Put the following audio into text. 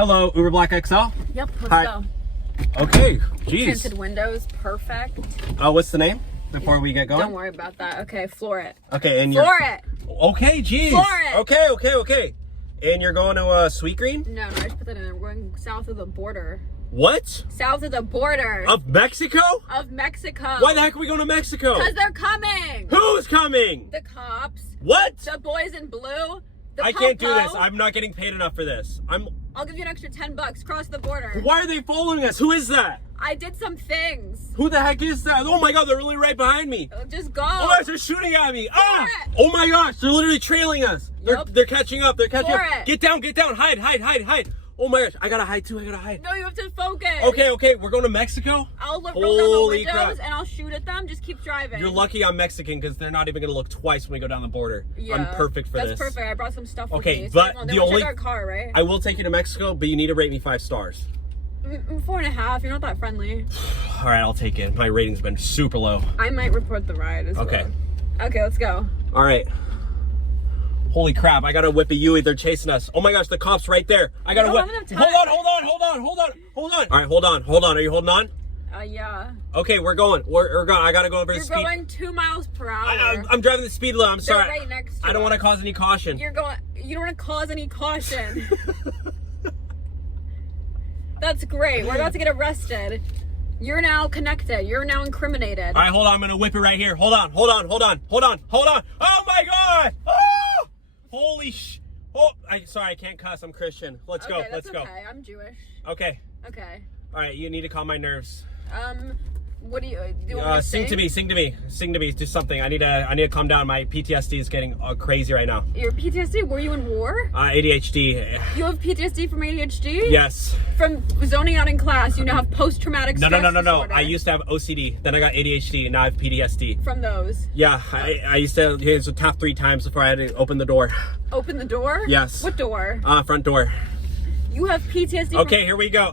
Hello, Uber Black XL? Yep, let's Hi. go. Okay, jeez. Tinted windows, perfect. What's the name before we get going? Don't worry about that. Okay, floor it. Okay, and Floor it. Okay, jeez. Floor it. Okay. And you're going to Sweet Green? No, I just put that in there. We're going south of the border. What? South of the border. Of Mexico? Of Mexico. Why the heck are we going to Mexico? Because they're coming. Who's coming? The cops. What? The boys in blue. The I can't do popo. this. I'm not getting paid enough for this. I'll give you an extra $10. Cross the border. Why are they following us? Who is that? I did some things. Who the heck is that? Oh my god, they're really right behind me. Just go. Oh my gosh, they're shooting at me. Ah! it. Oh my gosh, they're literally trailing us. Yep. They're catching up. They're catching For up. it. Get down. Hide. Oh my gosh, I gotta hide too. No, you have to focus. Okay, we're going to Mexico? I'll roll down the Holy windows crap. and I'll shoot at them. Just keep driving. You're lucky I'm Mexican because they're not even gonna look twice when we go down the border. Yeah, I'm perfect for this. That's perfect. I brought some stuff with Okay, me. but they the won't only- check our car, right? I will take you to Mexico, but you need to rate me 5 stars. 4.5. You're not that friendly. All right, I'll take it. My rating's been super low. I might report the ride as Okay. well. Okay, let's go. All right. Holy crap, I gotta whip a Yui. They're chasing us. Oh my gosh, the cop's right there. I gotta whip. don't have enough time. Hold on. All right, hold on. Are you holding on? Yeah. Okay, we're going. We're going. I gotta go over the You're speed. going 2 miles per hour. I'm driving the speed limit. I'm They're sorry. right next to I don't want to us. cause any caution. You don't want to cause any caution. That's great. We're about to get arrested. You're now connected. You're now incriminated. All right, hold on. I'm gonna whip it right here. Hold on. Oh my god! Oh! Holy sh! Oh, sorry, I can't cuss. I'm Christian. Let's go. That's Let's go. okay. I'm Jewish. Okay. Okay. All right, you need to calm my nerves. What do you want me to Sing to me. Do something. I need to calm down. My PTSD is getting crazy right now. Your PTSD? Were you in war? ADHD. You have PTSD from ADHD? Yes. From zoning out in class, you now have post-traumatic stress No. disorder. I used to have OCD. Then I got ADHD, and now I have PTSD. From those. Yeah, I used to tap 3 times before I had to open the door. Open the door? Yes. What door? Front door. You have PTSD. Okay, here we go.